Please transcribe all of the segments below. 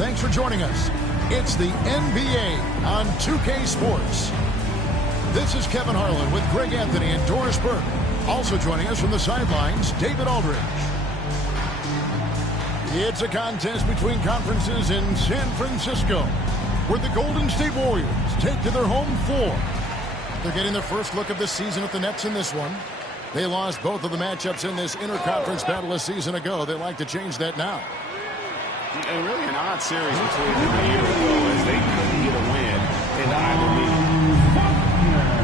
Thanks for joining us. It's the NBA on 2K Sports. This is Kevin Harlan with Greg Anthony and Doris Burke. Also joining us from the sidelines, David Aldridge. It's a contest between conferences in San Francisco, where the Golden State Warriors take to their home floor. They're getting their first look of the season at the Nets in this one. They lost both of the matchups in this interconference battle a season ago. They'd like to change that now. And really an odd series between them a year ago as they couldn't get a win in either meeting.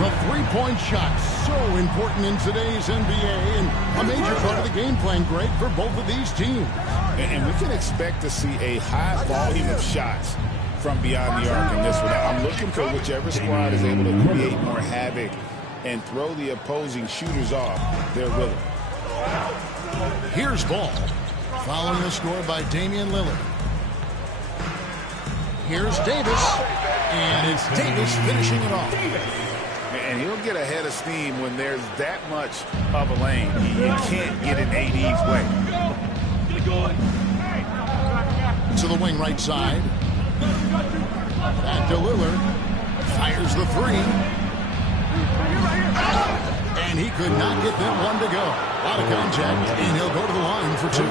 The three-point shot, so important in today's NBA and a major part of the game plan, Greg, for both of these teams. And we can expect to see a high volume of shots from beyond the arc in this one. I'm looking for whichever squad is able to create more havoc and throw the opposing shooters off their rhythm. Here's ball. Following the score by Damian Lillard. Here's Davis. And it's Davis finishing it off. And he'll get ahead of steam when there's that much of a lane. You can't get in AD's way. To the wing right side. Back to Lillard. Fires the three. And he could not get that one to go. Out of contact, and he'll go to the line for two.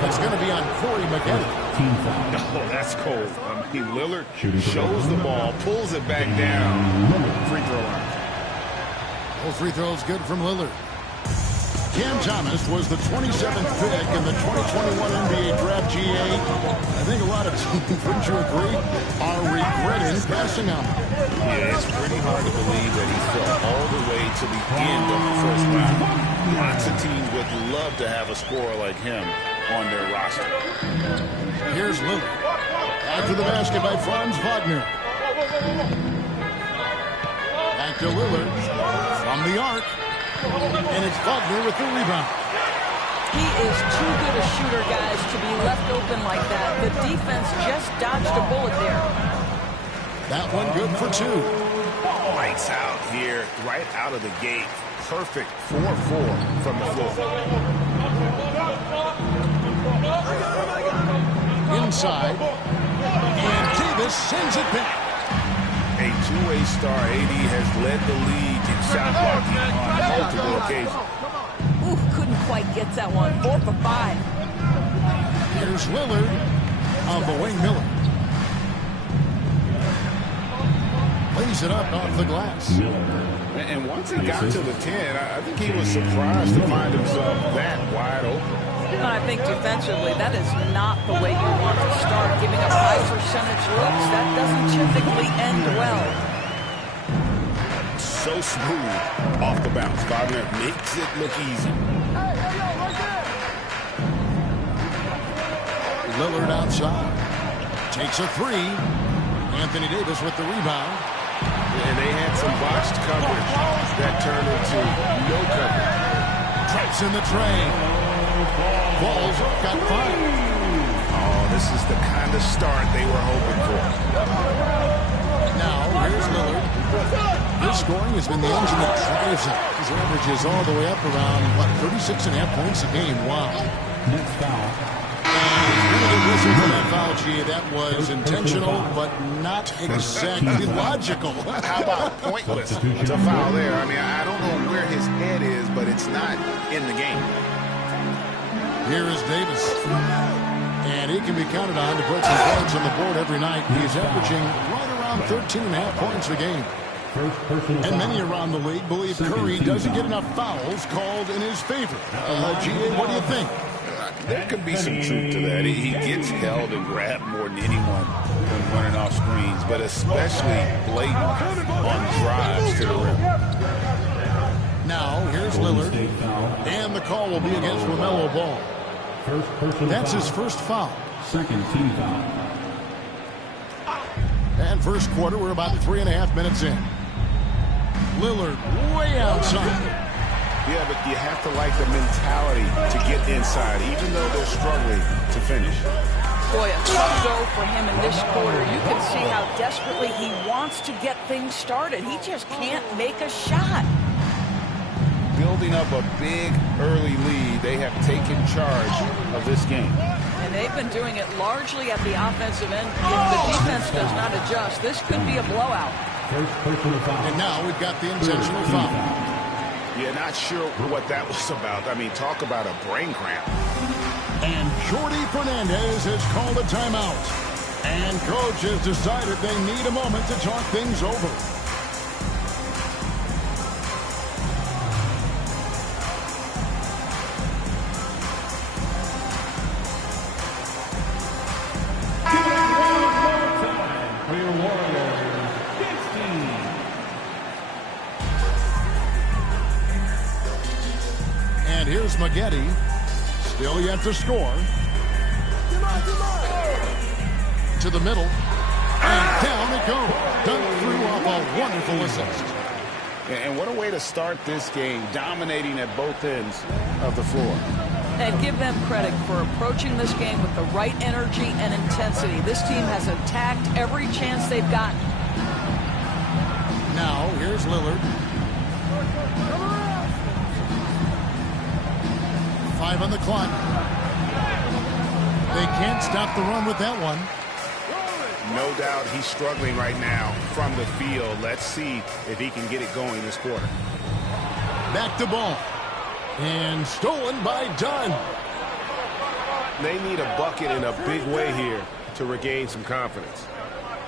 That's going to be on Corey McGinn. Oh, that's cold. I mean, Lillard shows the ball, pulls it back down. Free throw line. Both free throws good from Lillard. Cam Thomas was the 27th pick in the 2021 NBA Draft GA. I think a lot of teams, wouldn't you agree, are regretting passing on him. Yeah, it's pretty hard to believe that he fell all the way to the end of the first round. Lots of teams would love to have a scorer like him on their roster. Here's Lillard. After the basket by Franz Wagner. Back to Lillard from the arc. And it's Wagner with the rebound. He is too good a shooter, guys, to be left open like that. The defense just dodged a bullet there. That one good for two. Lights out here, right out of the gate. Perfect 4-4 from the floor. Inside. And Davis sends it back. A two-way star, AD has led the league in shot blocking on multiple occasions. Ooh, couldn't quite get that one. 4 for 5. Here's Lillard on the wing. Miller lays it up off the glass. And once he got to the 10, I think he was surprised to find himself that wide open. And I think defensively, that is not the way you want to start. Giving up high percentage looks, that doesn't typically end well. So smooth off the bounce. Wagner makes it look easy. Lillard outside. Takes a three. Anthony Davis with the rebound. And they had some botched coverage that turned into no coverage. Traps in the train. Balls got 5. Oh, this is the kind of start they were hoping for. Now, here's Lillard. His scoring has been the engine that drives it. His average is all the way up around, 36.5 points a game. Wow. Next foul. And whistle for that foul, G. That was intentional, but not exactly logical. How about pointless to foul there? I mean, I don't know where his head is, but it's not in the game. Here is Davis. And he can be counted on to put some points on the board every night. He's averaging right around 13.5 points a game. And many around the league believe Curry doesn't get enough fouls called in his favor. G.A., what do you think? There could be some truth to that. He gets held and grabbed more than anyone when running off screens, but especially blatant on drives to the rim. Now, here's Lillard. And the call will be against LaMelo Ball. That's his first foul. Second team foul. And first quarter, we're about 3.5 minutes in. Lillard way outside. Yeah, but you have to like the mentality to get inside, even though they're struggling to finish. Boy, a tough go for him in this quarter. You can see how desperately he wants to get things started. He just can't make a shot. Building up a big early lead, they have taken charge of this game. And they've been doing it largely at the offensive end. If the defense does not adjust, this could be a blowout. And now we've got the intentional foul. Yeah, not sure what that was about. I mean, talk about a brain cramp. And Jordi Fernandez has called a timeout. And coach has decided they need a moment to talk things over. And here's Maggette, still yet to score. To the middle, and down it goes. Dunk through off a wonderful assist. And what a way to start this game, dominating at both ends of the floor. And give them credit for approaching this game with the right energy and intensity. This team has attacked every chance they've gotten. Now, here's Lillard. 5 on the clock. They can't stop the run with that one. No doubt he's struggling right now from the field. Let's see if he can get it going this quarter. Back to ball. And stolen by Dunn. They need a bucket in a big way here to regain some confidence.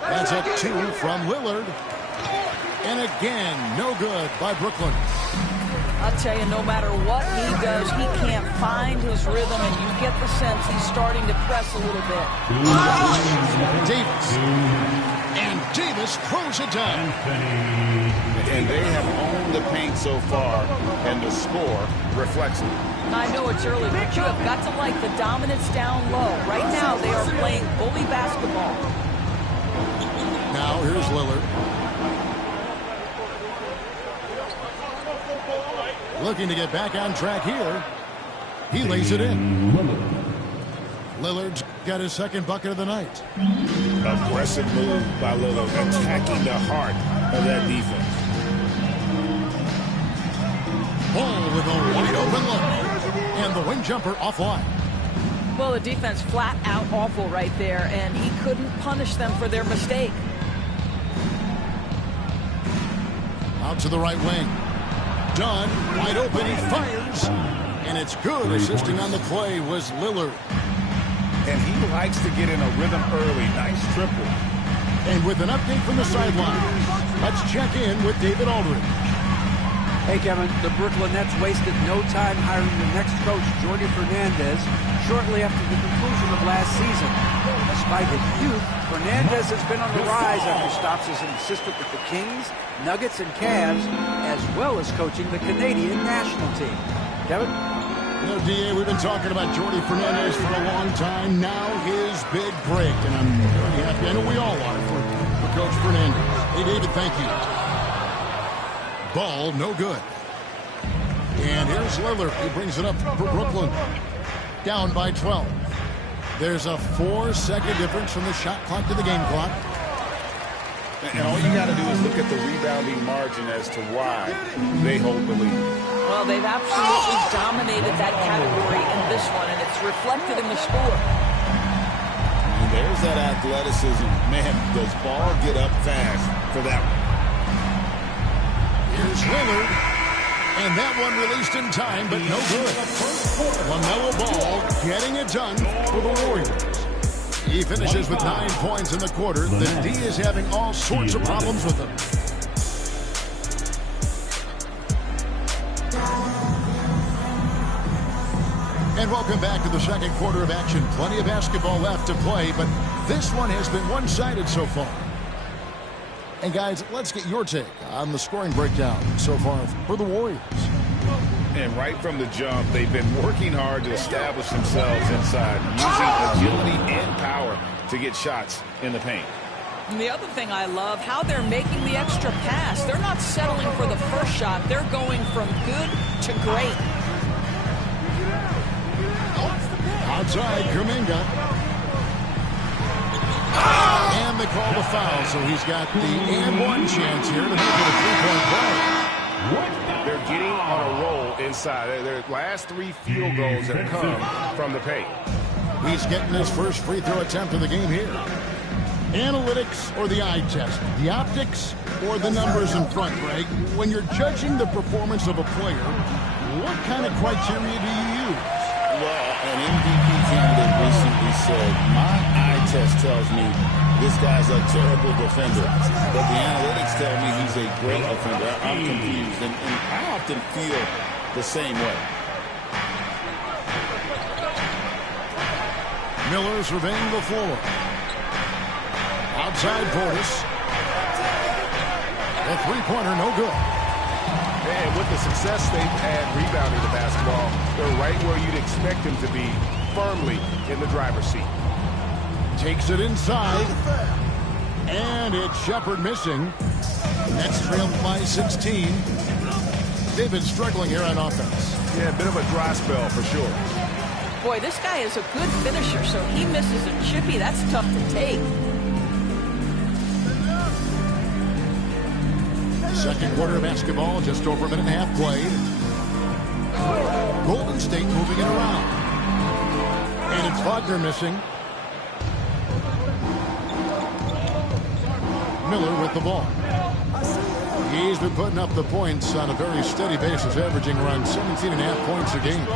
That's a 2 from Lillard. And again, no good by Brooklyn. I'll tell you, no matter what he does, he can't find his rhythm, and you get the sense he's starting to press a little bit. Davis. And Davis throws it down. And they have owned the paint so far, and the score reflects it. I know it's early, but you have got to like the dominance down low. Right now, they are playing bully basketball. Now, here's Lillard. Looking to get back on track here. He lays it in. Lillard's got his second bucket of the night. Aggressive move by Lillard, attacking the heart of that defense. Ball with a wide open look. And the wing jumper offline. Well, the defense flat out awful right there, and he couldn't punish them for their mistake. Out to the right wing. Dunn, wide open, he fires. And it's good. Assisting on the play was Lillard. And he likes to get in a rhythm early. Nice triple. And with an update from the sideline, let's check in with David Aldridge. Hey, Kevin, the Brooklyn Nets wasted no time hiring the next coach, Jordi Fernandez, shortly after the conclusion of last season. Despite his youth, Fernandez has been on the rise after stops as an assistant with the Kings, Nuggets, and Cavs, as well as coaching the Canadian national team. Kevin? You know, D.A., we've been talking about Jordi Fernandez for a long time. Now his big break, and I'm very happy. I know we all are for Coach Fernandez. Hey, David, thank you. Ball, no good. And here's Lillard. He brings it up for Brooklyn. Down by 12. There's a 4-second difference from the shot clock to the game clock. And all you got to do is look at the rebounding margin as to why they hold the lead. Well, they've absolutely dominated that category in this one, and it's reflected in the score. And there's that athleticism. Man, does ball get up fast for that one. Here's Lillard. And that one released in time, but no good. LaMelo Ball getting it done for the Warriors. He finishes with 9 points in the quarter. The D is having all sorts of problems with him. And welcome back to the second quarter of action. Plenty of basketball left to play, but this one has been one-sided so far. And guys, let's get your take on the scoring breakdown so far for the Warriors. And right from the jump, they've been working hard to establish themselves inside, using agility and power to get shots in the paint. And the other thing I love, how they're making the extra pass. They're not settling for the first shot. They're going from good to great. Outside, Kuminga. And they call the foul, so he's got the and one chance here to make it a three-point play. They're getting on a roll inside. Their last 3 field goals have come from the paint. He's getting his first free throw attempt of the game here. Analytics or the eye test? The optics or the numbers in front, Greg? When you're judging the performance of a player, what kind of criteria do you use? Well, an MVP candidate recently said, my eye test tells me this guy's a terrible defender, but the analytics tell me he's a great defender. I'm confused, and I often feel the same way. Miller surveying the floor. Outside Portis. The three-pointer, no good. And with the success they've had rebounding the basketball, they're right where you'd expect them to be, firmly in the driver's seat. Takes it inside. And it's Shepherd missing. Nets trailed by 16. They've been struggling here on offense. Yeah, a bit of a dry spell for sure. Boy, this guy is a good finisher, so he misses a chippy. That's tough to take. Second quarter of basketball, just over a minute and a half played. Golden State moving it around. And it's Wagner missing. Miller with the ball. He's been putting up the points on a very steady basis, averaging around 17.5 points a game.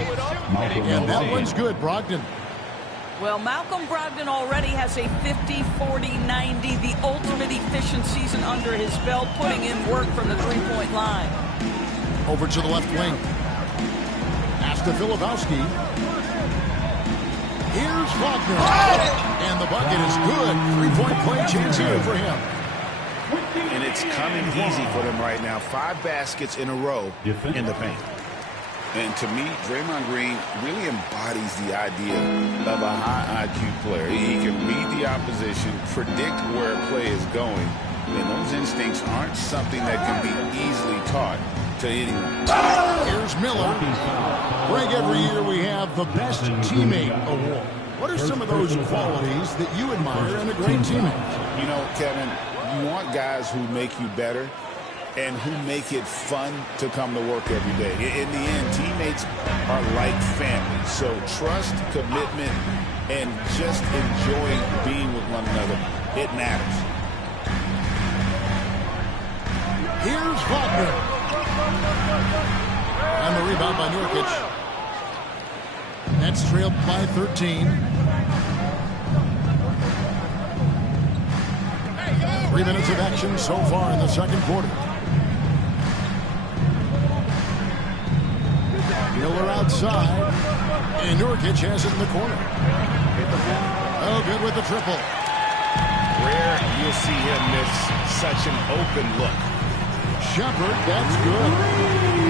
And that one's good, Brogdon. Well, Malcolm Brogdon already has a 50, 40, 90, the ultimate efficient season under his belt, putting in work from the three-point line. Over to the left wing. Pass to Filipowski. Here's Wagner. And the bucket is good. Three-point play chance here for him. And it's coming easy for them right now. 5 baskets in a row in the paint. And to me, Draymond Green really embodies the idea of a high IQ player. He can read the opposition, predict where a play is going, and those instincts aren't something that can be easily taught to anyone. Here's Miller. Greg, every year we have the Best Teammate Award. What are some of those qualities that you admire in a great teammate? You know, Kevin, you want guys who make you better and who make it fun to come to work every day. In the end, teammates are like family. So trust, commitment, and just enjoying being with one another, it matters. Here's Wagner. And the rebound by Nurkic. Nets trailed by 13. 3 minutes of action so far in the second quarter. Miller outside, and Nurkic has it in the corner. Oh, good with the triple. Rare you'll see him miss such an open look. Shepherd, that's good.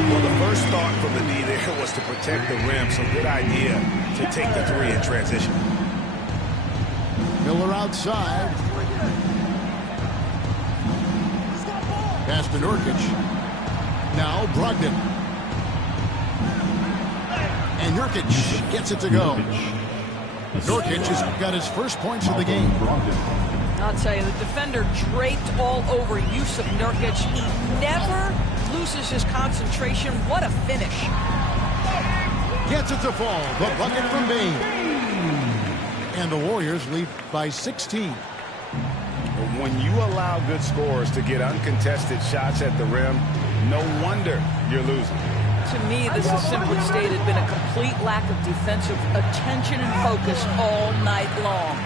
Well, the first thought from the D there was to protect the rim, so good idea to take the three in transition. Miller outside. Pass to Nurkic. Now Brogdon. And Nurkic gets it to go. Nurkic has got his first points of the game. I'll tell you, the defender draped all over Jusuf Nurkic. He never loses his concentration. What a finish. Gets it to fall. The bucket from Bane. And the Warriors lead by 16. When you allow good scorers to get uncontested shots at the rim, no wonder you're losing. To me, this has simply stated been a complete lack of defensive attention and focus all night long.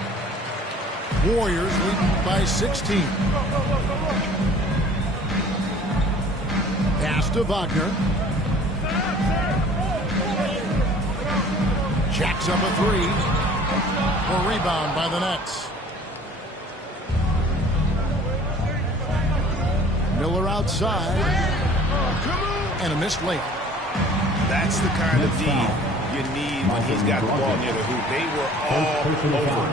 Warriors leading by 16. Pass to Wagner. Jacks up a three. A rebound by the Nets. Miller outside. And a missed layup. That's the kind of D you need when he's got the ball near the hoop. They were all over.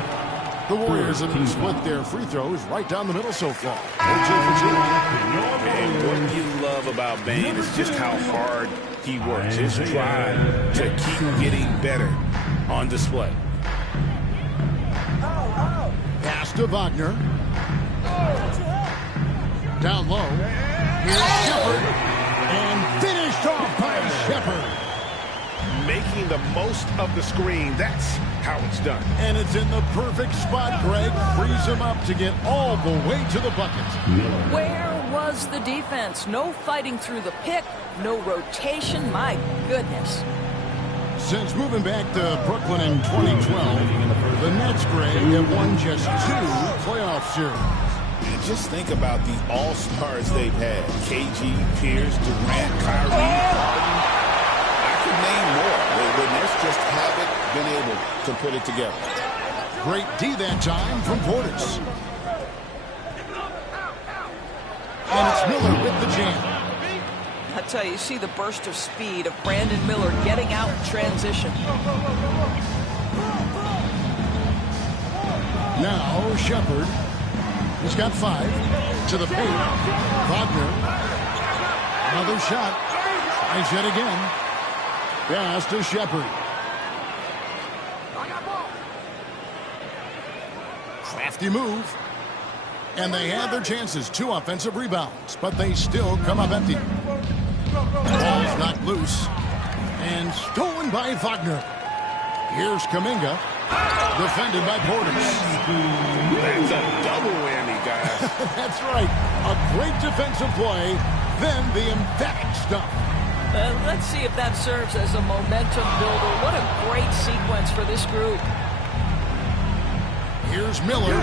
The Warriors have split their free throws right down the middle so far. 2 for 2. And what you love about Bane is just how hard he works. His drive to keep getting better on display. Pass to Wagner. Down low. Here's Shepherd. And finished off by Shepherd. making the most of the screen. That's how it's done. And it's in the perfect spot. Greg frees him up to get all the way to the bucket. Where was the defense? No fighting through the pick, no rotation. My goodness. Since moving back to Brooklyn in 2012, the Nets, Greg, have won just 2 playoff series. Just think about the all-stars they've had. KG, Pierce, Durant, Kyrie, Harden. I could name more. The Nets just haven't been able to put it together. Great D that time from Portis. And it's Miller with the jam. I tell you, see the burst of speed of Brandon Miller getting out in transition. Now Shepard. He's got 5 to the paint. Wagner. Another shot. Tries yet again. Pass to Shepard. Crafty move. And they had their chances. 2 offensive rebounds. But they still come up empty. Ball's knocked loose. And stolen by Wagner. Here's Kuminga. Defended by Portis. That's a double whammy, guys. That's right. A great defensive play, then the emphatic stuff. Let's see if that serves as a momentum builder. What a great sequence for this group. Here's Miller.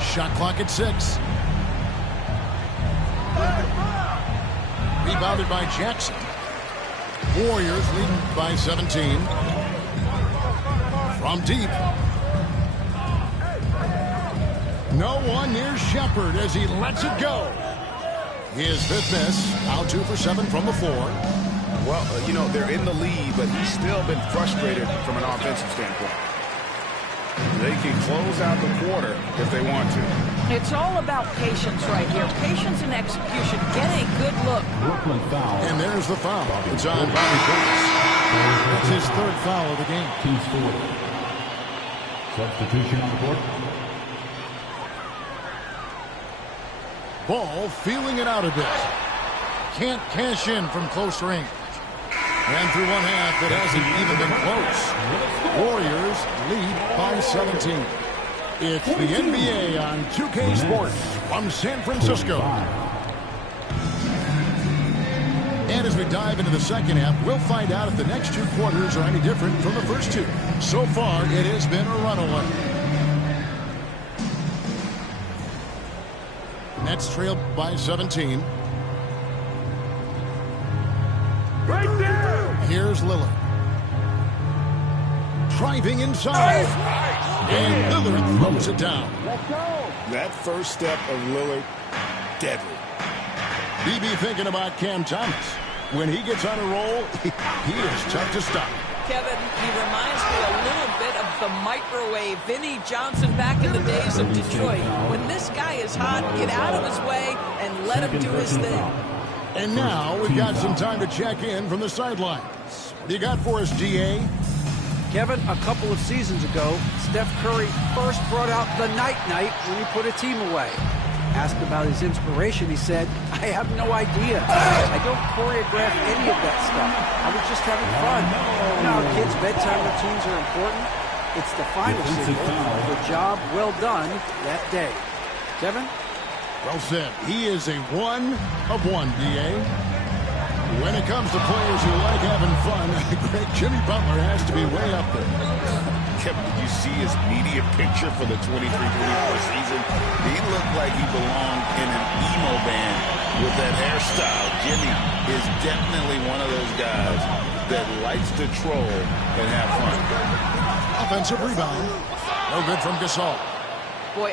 Shot clock at 6. Rebounded by Jackson. Warriors leading by 17. From deep. No one near Shepard as he lets it go. His 5th miss. Out 2 for 7 from the floor. Well, you know, they're in the lead, but he's still been frustrated from an offensive standpoint. They can close out the quarter if they want to. It's all about patience right here. Patience and execution. Get a good look. Brooklyn foul. And there's the foul. It's on Bobby Portis. That's his 3rd foul of the game. Team's forward. Substitution on the court. Ball feeling it out a bit. Can't cash in from close range. And through 1 half, it hasn't even been close. Warriors lead by 17. It's the NBA on 2K Sports from San Francisco. And as we dive into the second half, we'll find out if the next 2 quarters are any different from the first 2. So far, it has been a runaway. Nets trailed by 17. Right there! Here's Lillard. Driving inside. And Lillard throws it down. That first step of Lillard, deadly. BB thinking about Cam Thomas. When he gets on a roll, he is tough to stop. Kevin, he reminds me a little bit of the microwave Vinnie Johnson back in the days of Detroit. When this guy is hot, get out of his way and let him do his thing. And now we've got some time to check in from the sidelines. What do you got for us, DA? Kevin, a couple of seasons ago, Steph Curry first brought out the night-night when he put a team away. Asked about his inspiration, he said, I have no idea. I don't choreograph any of that stuff. I was just having fun. You know, kids' bedtime routines are important. It's the final signal for a job well done that day. Kevin? Well said. He is a 1 of 1, DA. When it comes to players who like having fun, Greg, Jimmy Butler has to be way up there. Kevin, did you see his media picture for the 23-24 season? He looked like he belonged in an emo band with that hairstyle. Jimmy is definitely one of those guys that likes to troll and have fun. Offensive rebound. No good from Gasol. Boy,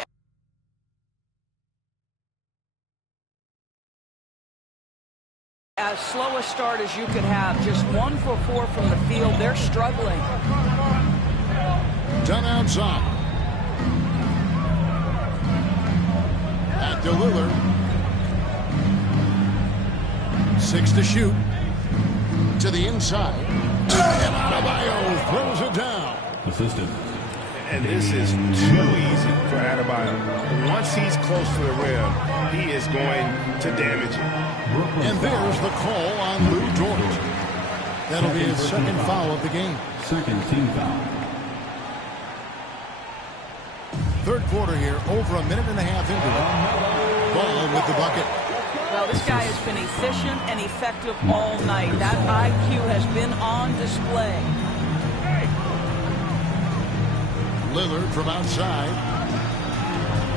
as slow a start as you could have. Just 1 for 4 from the field. They're struggling. Done outside. Back to Lillard. 6 to shoot. To the inside. And Adebayo throws it down. Assistant. And this is too easy for Adebayo. Once he's close to the rim, he is going to damage it. And there's the call on Lou Dort. That'll be his second foul of the game. Second team foul. Third quarter here, over a minute and a half into it. Ball with the bucket. Well, this guy has been efficient and effective all night. That IQ has been on display. Lillard from outside.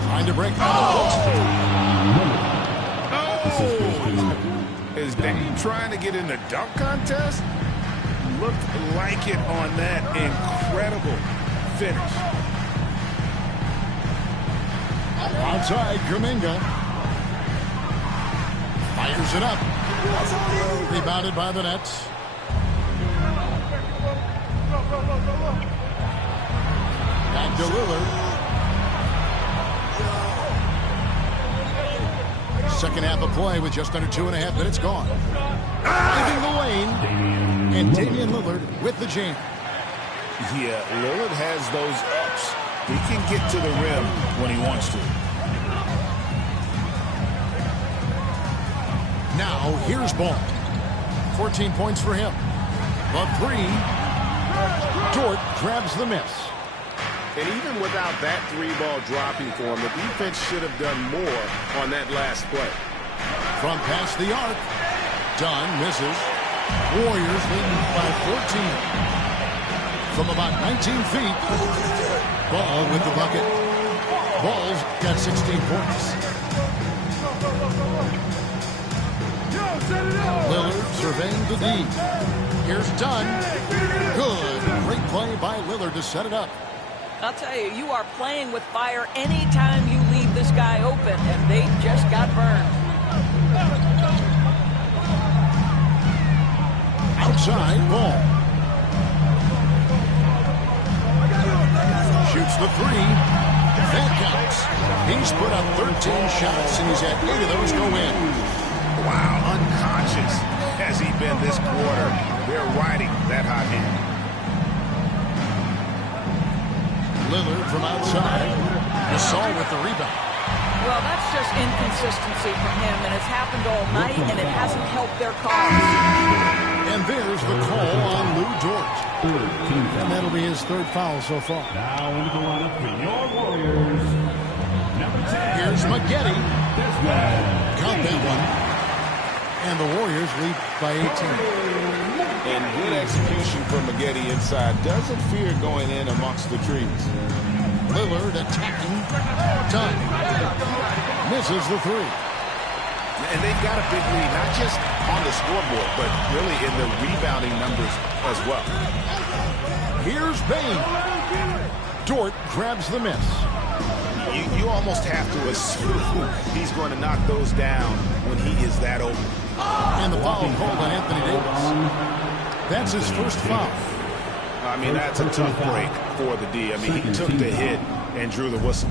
Trying to break out. Oh! Is Dame trying to get in the dunk contest? Looked like it on that incredible finish. Outside, Kuminga. Fires it up. Rebounded by the Nets. Back to Lillard. Second half of play with just under 2.5 minutes gone. Driving the lane. And Damian Lillard with the jam. Yeah, Lillard has those ups. He can get to the rim when he wants to. Now, here's Ball. 14 points for him. The three. Dort grabs the miss. And even without that three-ball dropping for him, the defense should have done more on that last play. From past the arc. Dunn misses. Warriors leading by 14. From about 19 feet. Ball with the bucket. Ball's got 16 points. Lillard surveying the D. Here's Dunn. Good. Great play by Lillard to set it up. I'll tell you, you are playing with fire anytime you leave this guy open, and they just got burned. Outside, Ball. Shoots the three. That counts. He's put up 13 shots, and he's had 8 of those go in. Wow, unconscious has he been this quarter. They're riding that hot hand. Lillard from outside. Gasol with the rebound. Well, that's just inconsistency from him, and it's happened all night, and it hasn't helped their cause. And there's the call on Lou Dort. And that'll be his third foul so far. Now into the lineup for your Warriors. Number 10. Here's Maggette. This man. Count that one. And the Warriors lead by 18. And good execution from Maggette inside. Doesn't fear going in amongst the trees. Lillard attacking. Dunn. Misses the three. And they've got a big lead, not just on the scoreboard, but really in the rebounding numbers as well. Here's Bane. Dort grabs the miss. You almost have to assume he's going to knock those down when he is that open. And the foul called on Anthony Davis. That's his first foul. I mean, that's a tough break for the D. I mean, he took the hit and drew the whistle.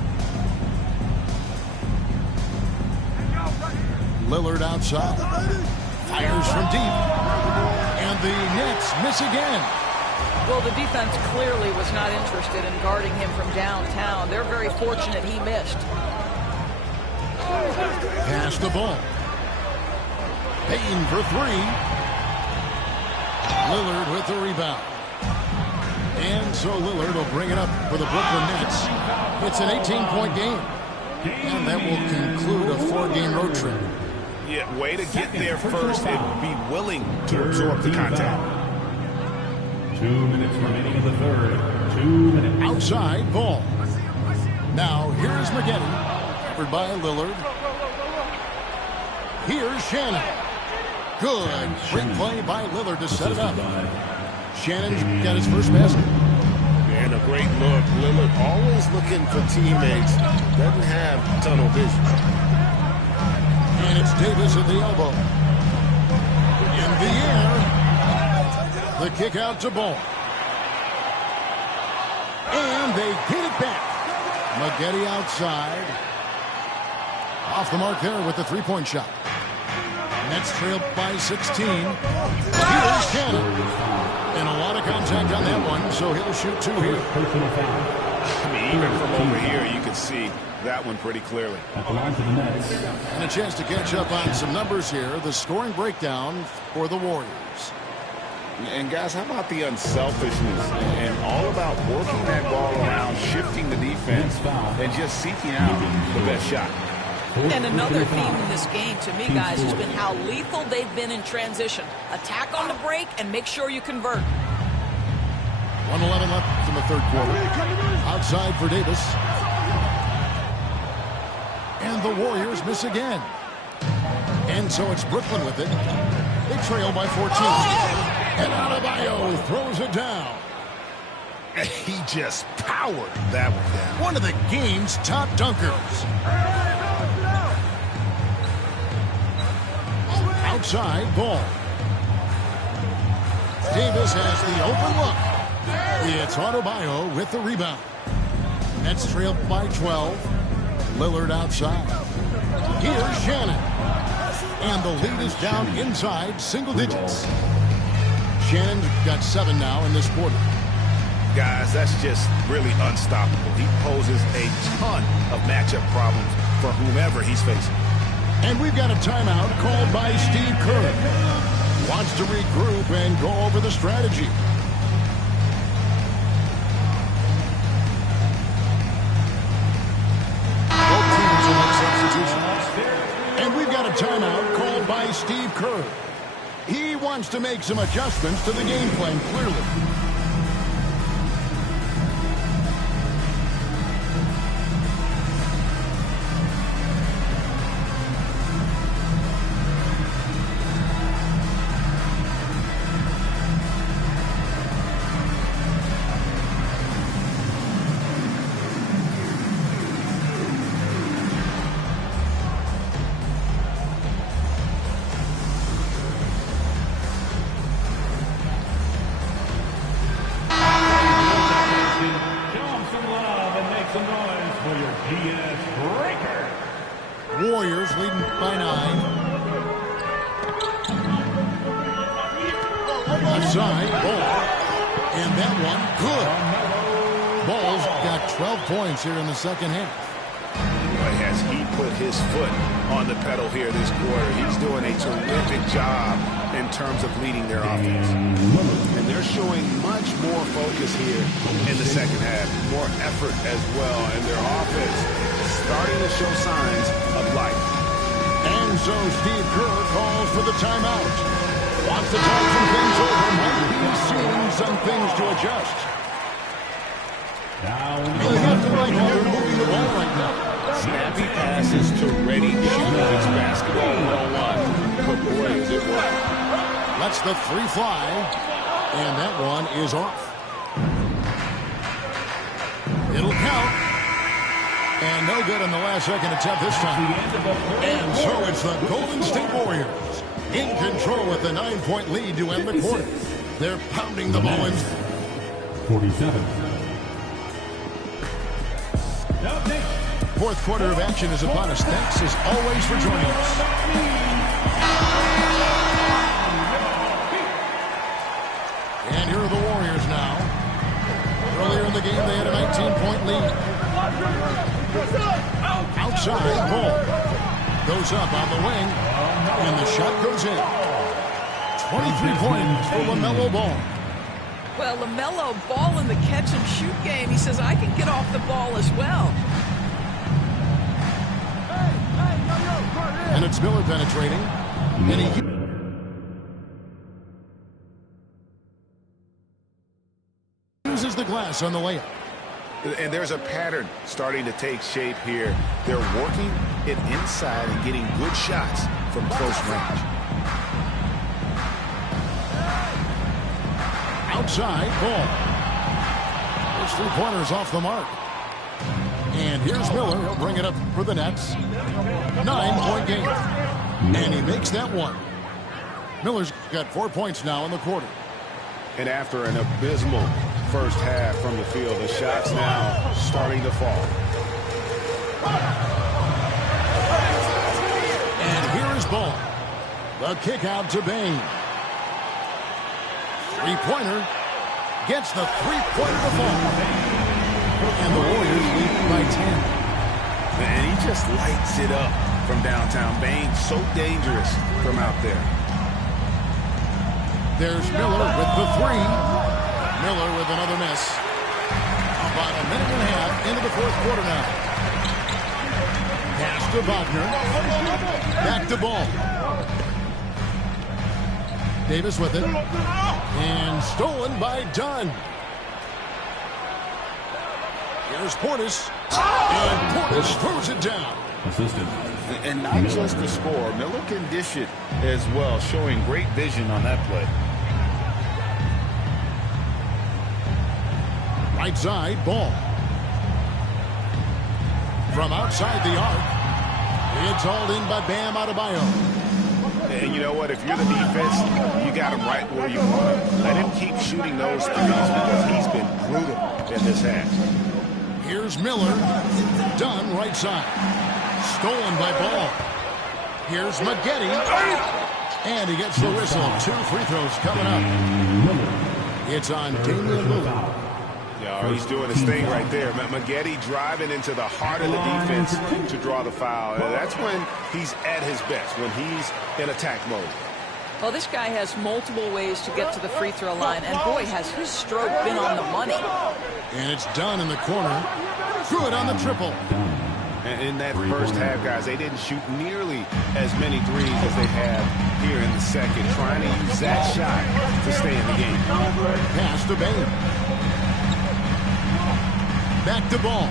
Lillard outside. Fires from deep. And the Nets miss again. Well, the defense clearly was not interested in guarding him from downtown. They're very fortunate he missed. Pass the ball. Payton for three. Lillard with the rebound. And so Lillard will bring it up for the Brooklyn Nets. It's an 18-point game. And that will conclude a 4-game road trip. Yeah, way to get there first and be willing to absorb the contact. 2 minutes remaining in the third. 2 minutes. Outside, Ball. Now, here's Maggette. Covered by Lillard. Here's Shannon. Good. Great play by Lillard to set it up. Shannon's got his first basket. And a great look. Lillard always looking for teammates. Doesn't have tunnel vision. And it's Davis at the elbow. In the air. The kick out to Ball. And they get it back. Maggette outside. Off the mark there with the three-point shot. Nets trailed by 16. Here's Shannon. And a lot of contact on that one, so he'll shoot 2 here. I mean, even from over here, you can see that one pretty clearly. And a chance to catch up on some numbers here. The scoring breakdown for the Warriors. And guys, how about the unselfishness and all about working that ball around, shifting the defense, and just seeking out the best shot. And another theme in this game, to me, guys, has been how lethal they've been in transition. Attack on the break and make sure you convert. 1:11 left in the third quarter. Outside for Davis. And the Warriors miss again. And so it's Brooklyn with it. They trail by 14. And Adebayo throws it down. He just powered that one down. One of the game's top dunkers. Outside ball. Davis has the open look. It's Adebayo with the rebound. Nets trail by 12. Lillard outside. Here's Shannon. And the lead is down inside single digits. Shannon's got 7 now in this quarter. Guys, that's just really unstoppable. He poses a ton of matchup problems for whomever he's facing. And we've got a timeout called by Steve Kerr. Wants to regroup and go over the strategy. Both teams will make substitutions. And we've got a timeout called by Steve Kerr. He wants to make some adjustments to the game plan, clearly. Warriors leading by 9. Outside, Ball. And that one, good. Ball's got 12 points here in the second half. Boy, has he put his foot on the pedal here this quarter. He's doing a terrific job in terms of leading their offense. And they're showing much more focus here in the second half. More effort as well. And their offense is starting to show signs of life. And so Steve Kerr calls for the timeout. Wants to talk some things over. Might be seeing some things to adjust. They have to like how they're moving the ball right now. Snappy passes to ready shooters. It's basketball 101. But boy, is it work. Lets the 3 fly. And that one is off. It'll count. And no good on the last second attempt this time. And so it's the Golden State Warriors in control with the 9-point lead to end the quarter. They're pounding the ball in. 47. Fourth quarter of action is upon us. Thanks as always for joining us. And here are the Warriors now. Earlier in the game, they had a 19-point lead. Outside, ball. Goes up on the wing, and the shot goes in. 23 points for LaMelo Ball. Well, LaMelo Ball in the catch-and-shoot game, he says, I can get off the ball as well. And it's Miller penetrating. And he uses the glass on the layup. And there's a pattern starting to take shape here. They're working it inside and getting good shots from close range. Outside, ball. His 3-pointers off the mark. And here's Miller. He'll bring it up for the Nets. 9-point game. And he makes that one. Miller's got 4 points now in the quarter. And after an abysmal first half from the field, the shots now starting to fall. And here is Ball. The kick out to Bain. 3-pointer. Gets the 3-pointer to fall. And the Warriors lead by 10. And he just lights it up from downtown. Bain so dangerous from out there. There's Miller with the three. Miller with another miss. About a minute and a half into the fourth quarter now. Pass to Wagner. Back to Ball. Davis with it. And stolen by Dunn. Here's Portis. And Portis throws it down. Assistant. And not just the score. Miller can dish it as well, showing great vision on that play. Right side, Ball. From outside the arc. It's hauled in by Bam Adebayo. And you know what? If you're the defense, you got him right where you want him. Let him keep shooting those threes because he's been brutal in this half. Here's Miller. Dunn right side. Stolen by Ball. Here's Maggette. And he gets the whistle. 2 free throws coming up. It's on Damian Lillard. Yeah, he's doing his thing right there. Maggette driving into the heart of the defense to draw the foul. And that's when he's at his best, when he's in attack mode. Well, this guy has multiple ways to get to the free throw line, and boy, has his stroke been on the money. And it's Dunn in the corner. Good on the triple. And in that first half, guys, they didn't shoot nearly as many threes as they have here in the second, trying to use that shot to stay in the game. Pass to Bain. Back to Ball.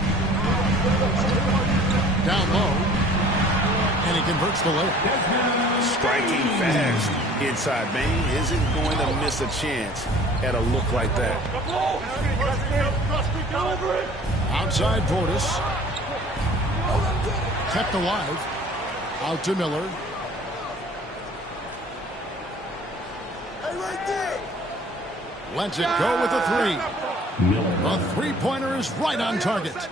Down low. And he converts the layup. Striking fast inside. Bain isn't going to miss a chance at a look like that. Outside Portis. Kept alive. Out to Miller. Lets it go with a three. A three-pointer is right on target.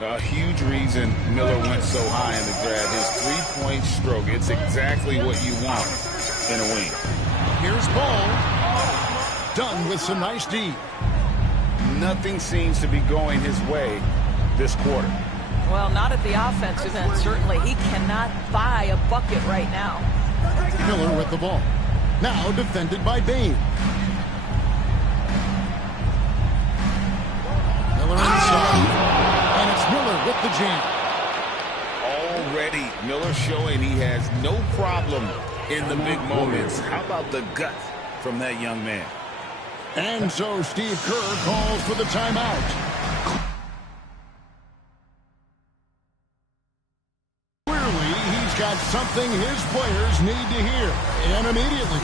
A huge reason Miller went so high in the grab. His three-point stroke. It's exactly what you want in a wing. Here's Ball. Dunn with some nice D. Nothing seems to be going his way this quarter. Well, not at the offensive end, certainly. He cannot buy a bucket right now. Miller with the ball. Now defended by Bain. Miller inside. And it's Miller with the jam. Already, Miller showing he has no problem in the big moments. How about the gut from that young man? And so Steve Kerr calls for the timeout. Clearly, he's got something his players need to hear, and immediately.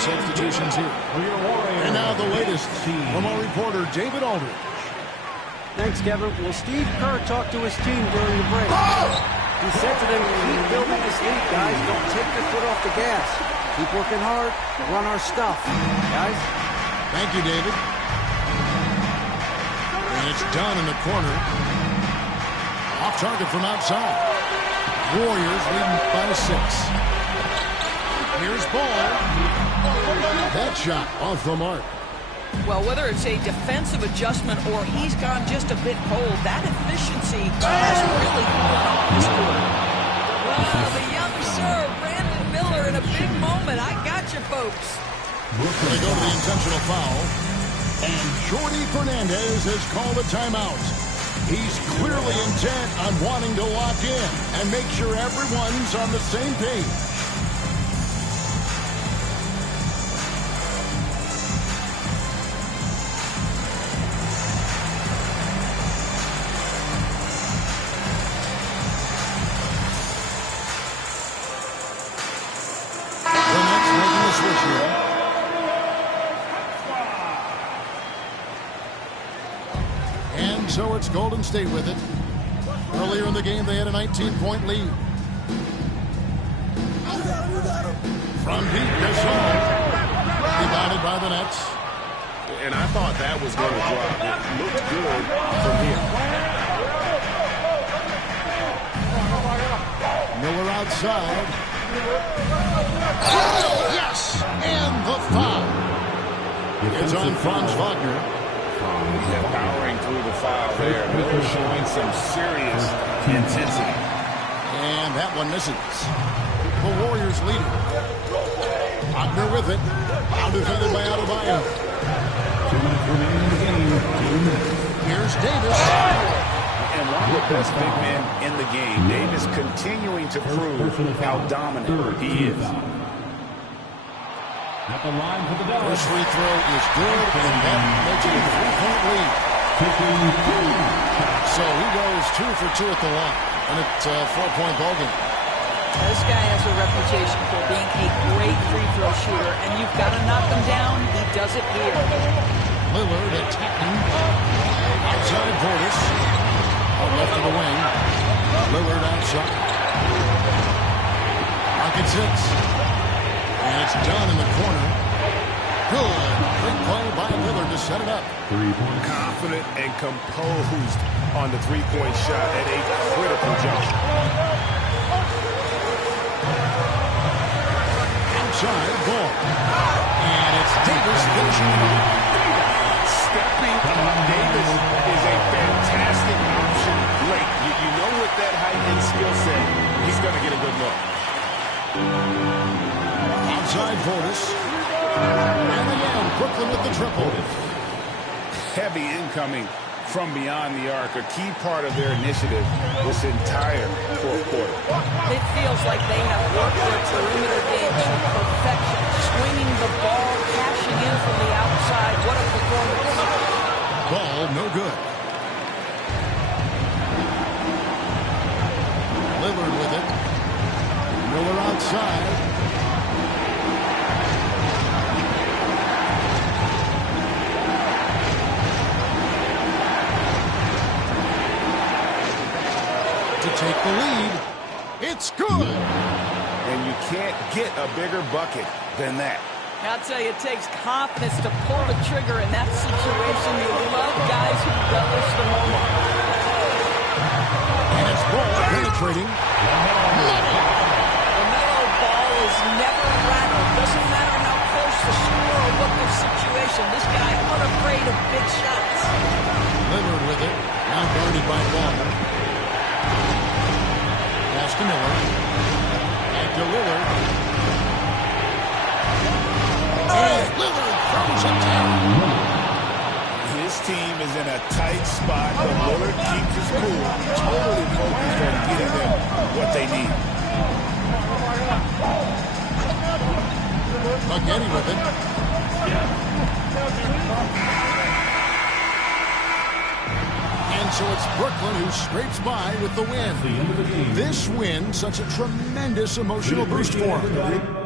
Substitutions here. And now the latest from our reporter, David Aldridge. Thanks, Kevin. Well, Steve Kerr talked to his team during the break. He said to them, keep building this lead, guys. Don't take your foot off the gas. Keep working hard. Run our stuff. Guys? Thank you, David. And it's Dunn in the corner. Off target from outside. Warriors leading by 6. Here's Ball. That shot off the mark. Well, whether it's a defensive adjustment or he's gone just a bit cold, that efficiency has really fallen off this quarter. Well, the young sir, Brandon Miller, in a big moment. I got you, folks. They go to the intentional foul. And Jordi Fernandez has called a timeout. He's clearly intent on wanting to lock in and make sure everyone's on the same page. So it's Golden State with it. Earlier in the game, they had a 19-point lead. From deep, Gasol. Divided by the Nets. and I thought that was going to drop. It looked good from here. Miller outside. Oh, yes! And the foul. It's on Franz Wagner. Yeah, powering through the foul there. Miller showing some serious intensity. And that one misses. The Warriors lead it. Wagner with it. Out defended by Adebayo. 2 minutes remaining in the game. 2 minutes. Here's Davis. And one of the best big men in the game. Davis continuing to prove how dominant he is. At the line for the Dallas. First free throw is good, and that makes it a 3-point lead. So he goes 2 for 2 at the line, and it's a 4-point ballgame. This guy has a reputation for being a great free throw shooter, and you've got to knock him down. He does it here. Lillard attacking. Outside Portis. Out left of the wing. Lillard outside. Rockets 6. And it's done in the corner. Good. Great play by Lillard to set it up. 3-point. Confident and composed on the three-point shot at a critical juncture. Outside ball. And it's Davis finishing it off. Stepping Davis is a fantastic option late. You know with that height and skill set, he's going to get a good look. Outside Portis. And again, Brooklyn with the triple. Heavy incoming from beyond the arc, a key part of their initiative this entire fourth quarter. It feels like they have worked their perimeter game to perfection. Swinging the ball, cashing in from the outside. What a performance. Ball no good. Lillard with it. Miller outside. To take the lead. It's good. And you can't get a bigger bucket than that. I'll tell you, it takes confidence to pull the trigger in that situation. You love guys who relish the moment. And it's ball penetrating. LaMelo Ball is never rattled. Doesn't matter how close the score or what the situation. This guy unafraid of big shots. Lillard with it. Now guarded by Ball. Pass to Miller. Back to Lillard. And Lillard throws it down. His team is in a tight spot, but Lillard keeps his cool, totally focused on getting them what they need. Buckhetti with it. And so it's Brooklyn who scrapes by with the win. This win, such a tremendous emotional boost for them.